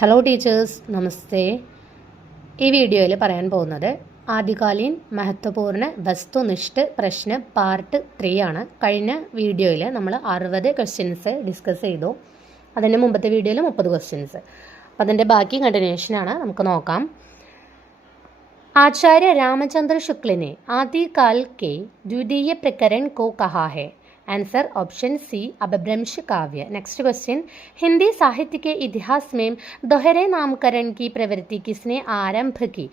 Hello teachers, നമസ്തേ. ഈ വീഡിയോയിൽ പറയാൻ പോകുന്നത് ആദ്യകാലീൻ മഹത്വപൂർണ്ണ വസ്തുനിഷ്ഠ പ്രശ്ന പാർട്ട് 3 ആണ്. കഴിഞ്ഞ വീഡിയോയിൽ നമ്മൾ 60 ക്വസ്റ്റ്യൻസ് ഡിസ്കസ് ചെയ്തു. അതിൻ്റെ മുമ്പത്തെ വീഡിയോയിൽ 30 ക്വസ്റ്റ്യൻസ്. അപ്പം അതിൻ്റെ ബാക്കി കണ്ടിന്യൂഷനാണ്, നമുക്ക് നോക്കാം. आचार्य रामचंद्र शुक्ल ने आदिकाल के द्वितीय प्रकरण को कहा है. आंसर ऑप्शन सी अपभ्रंश काव्य. नेक्स्ट क्वेश्चन, हिंदी साहित्य के इतिहास में दोहरे नामकरण की प्रवृत्ति किसने आरंभ की?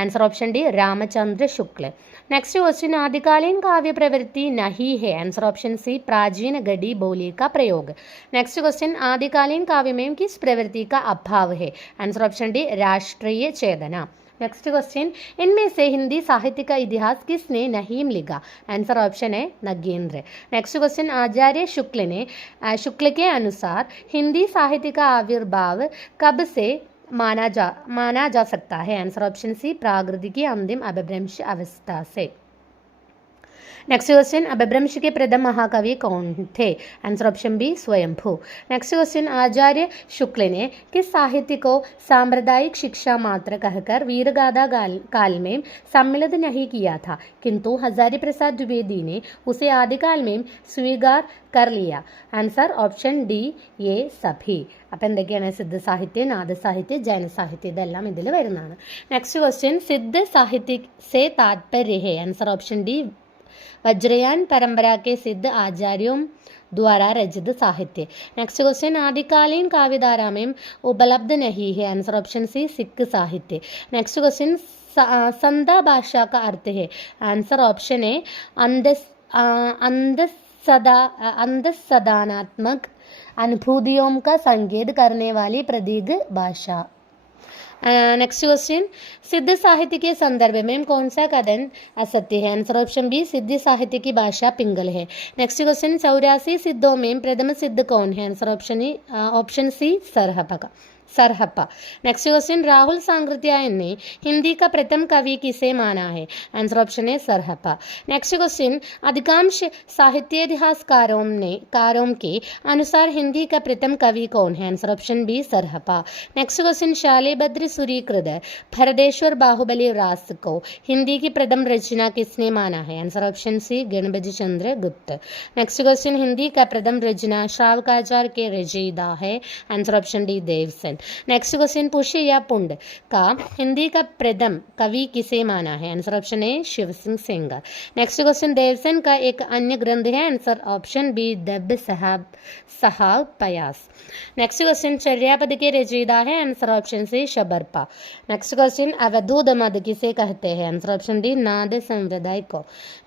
Answer option D Ramchandra Shukla. Next question, आदिकालीन काव्य प्रवृत्ति नहीं है. आंसर ऑप्शन सी प्राचीन गढ़ी बोली का प्रयोग. नेक्स्ट क्वेश्चन, आदिकालीन काव्य में किस प्रवृत्ति का अभाव है? आंसर ऑप्शन डी राष्ट्रीय चेतना. नेक्स्ट क्वेश्चन, इनमें से हिंदी साहित्य का इतिहास किसने नहीं लिखा? आंसर ऑप्शन है नगेंद्र. नेक्स्ट क्वेश्चन, आचार्य शुक्ल के अनुसार हिंदी साहित्य का आविर्भाव कब से माना जा सकता है? आंसर ऑप्शन सी प्राकृतिक की अंतिम अपभ्रंश अवस्था से. नेक्स्ट क्वेश्चन, अपभ्रंश के प्रथम महाकवि कौन थे? आंसर ऑप्शन बी स्वयंभू. नेक्स्ट क्वेश्चन, आचार्य शुक्ल ने किस साहित्य को सांप्रदायिक शिक्षा मात्र कहकर वीरगाथा काल में सम्मिलित नहीं किया था, किंतु हजारी प्रसाद द्विवेदी ने उसे आदिकाल में स्वीकार कर लिया? आंसर ऑप्शन डी ये सभी. അപ്പം എന്തൊക്കെയാണ്? സിദ്ധ സാഹിത്യം, നാദസാഹിത്യം, ജൈനസാഹിത്യം, ഇതെല്ലാം ഇതിൽ വരുന്നതാണ്. നെക്സ്റ്റ് ക്വസ്റ്റ്യൻ, സിദ്ധ സാഹിത്യ സേ താത്പര്യ ഹേ? ആൻസർ ഓപ്ഷൻ डी वज्रयान परंपरा के सिद्ध आचार्यों द्वारा रचित साहित्य. नेक्स्ट क्वेश्चन, आदिकालीन काव्यधारा में उपलब्ध नहीं है. आंसर ऑप्शन सी सिख साहित्य. नेक्स्ट क्वेश्चन, संदा भाषा का अर्थ है? आंसर ऑप्शन है अंधसदानात्मक अनुभूतियों का संकेत करने वाली प्रतीक भाषा. नेक्स्ट क्वेश्चन, सिद्ध साहित्य के संदर्भ में कौन सा कथन असत्य है? आंसर ऑप्शन बी सिद्ध साहित्य की भाषा पिंगल है. नेक्स्ट क्वेश्चन, 84 सिद्धों में प्रथम सिद्ध कौन है? Answer option C Sarahapa. Next question, Rahul Sankrityayan ने हिंदी का प्रथम कवि किसे माना है? आंसर ऑप्शन है सरहप्पा. नेक्स्ट क्वेश्चन, अधिकांश साहित्याधिहासकारों के अनुसार हिंदी का प्रथम कवि कौन है? Answer option B Sarahapa. Next question, Shalibhadra सूरीकृत भरतेश्वर बाहुबली रास को हिंदी की प्रथम रचना किसने माना है? Answer option C Ganapati Chandra Gupta. Next question, Hindi का प्रथम रचना श्रावकाचार्य के रचयिता है? Answer option D Devsen. Next question, पुष्य या पुंड का हिंदी का प्रथम कवि किसे माना है? Answer option A Shiv Singh Sengar. Next question, Devsen का एक अन्य ग्रंथ है? आंसर ऑप्शन बी दब साहब पयास. नेक्स्ट क्वेश्चन, चर्यापद के रचयिता है? Answer option C Shabarpa. Next question, अवधूत मद किसे कहते हैं? आंसर ऑप्शन डी नाद संप्रदाय को.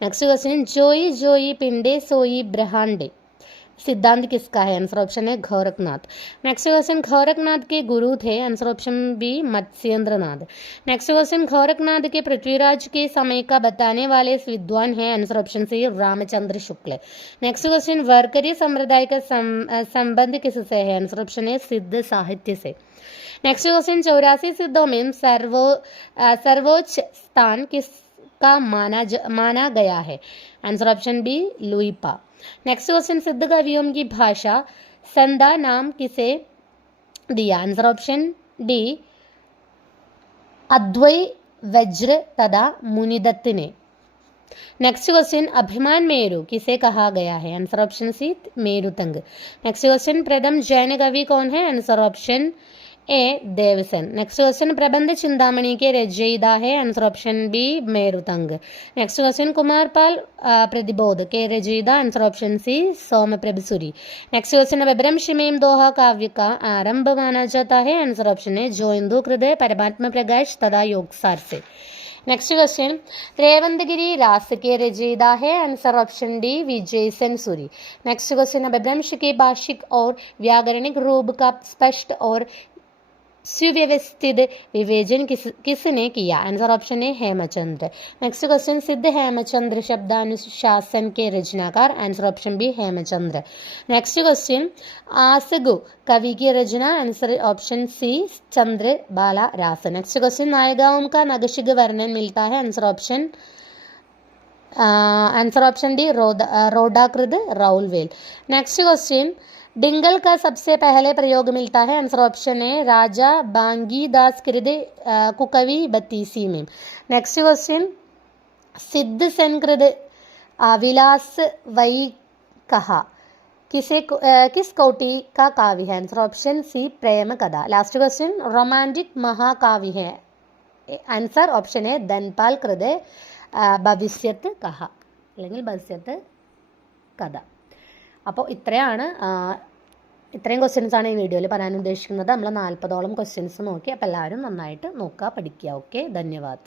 नेक्स्ट क्वेश्चन, जोई जोई पिंडे सोई ब्रह्मांडे सिद्धांत किसका है? आंसर ऑप्शन है गोरखनाथ. नेक्स्ट क्वेश्चन, गोरखनाथ के गुरु थे? Answer option B Matsyendranath. Next question, Gorakhnath के पृथ्वीराज के समय का बताने वाले विद्वान हैं? Answer option C Ramchandra Shukla. Next question, Varkari संप्रदाय का संबंध किससे है? आंसर ऑप्शन है सिद्ध साहित्य से. नेक्स्ट क्वेश्चन, 84 सिद्धों में सर्वोच्च स्थान किसका माना गया है? Answer option B Luipa. Next question, सिद्ध कवियों की भाषा संदा नाम किसे दिया? आंसर ऑप्शन डी अद्वै वज्र तथा मुनिदत्त ने. नेक्स्ट क्वेश्चन, अभिमान मेरु किसे कहा गया है? Answer option C Merutunga. Next question, प्रथम जैन कवि कौन है? Answer option A Devsen. Next question, Prabandh Chintamani के रचयिता है? Answer option B Merutunga. Next question, Kumarpal Pratibodh के रचयिता? Answer option C Somprabh Suri. Next question, Apabhramsha में दोहा काव्य का आरंभ माना जाता है? आंसर ऑप्शन है जोइंदु हृदय परमात्मा प्रकाश तथा योगसार से. नेक्स्ट क्वेश्चन, रेवंतगिरी रास के रचयिता है? Answer option D Vijaysen Suri. Next question, अपभ्रंश के भाषिक और व्याकरणिक रूप का स्पष्ट और सुव्यवस्थित विवेचन किसने किया? आंसर ऑप्शन है हेमचंद्र. नेक्स्ट क्वेश्चन, सिद्ध हेमचंद्र शब्दानुशासन के रचनाकार? Answer option B Hemchandra. Next question, Asagu कवि की रचना? आंसर ऑप्शन सी चंद्र बाला रास. नेक्स्ट क्वेश्चन, नायिकाओं का नगशिग वर्णन मिलता है? आंसर ऑप्शन डी रोडाकृत राउलवेल. नेक्स्ट क्वेश्चन, डिंगल का सबसे पहले प्रयोग मिलता है, आंसर ऑप्शन है राजा बांगीदास कृत कुकवी बत्तीसी में। नेक्स्ट क्वेश्चन, सिद्ध सेन कृत विलास वही कहा किस कोटि का काव्य है, आंसर ऑप्शन सी प्रेम कथा। लास्ट क्वेश्चन, रोमांटिक महाकाव्य है, ആൻസർ ഓപ്ഷൻ എ ധൻപാൽ കൃത ഭവിഷ്യത്ത് കഹ അല്ലെങ്കിൽ ഭവിഷ്യത്ത് കഥ. അപ്പോൾ ഇത്രയും ക്വസ്റ്റ്യൻസാണ് ഈ വീഡിയോയിൽ പറയാൻ ഉദ്ദേശിക്കുന്നത്. നമ്മൾ 40ഓളം ക്വസ്റ്റ്യൻസ് നോക്കി. അപ്പോൾ എല്ലാവരും നന്നായിട്ട് നോക്കുക, പഠിക്കുക. ഓക്കെ, ധന്യവാദ്.